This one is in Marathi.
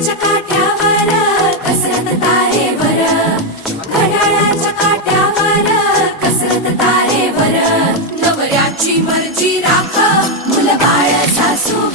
घड्याळाच्या काट्यावर कसरत तारेवर, घड्याळाच्या काट्यावर कसरत तारेवर. नवऱ्याची मर्जी राख, मुलं बाळ सासू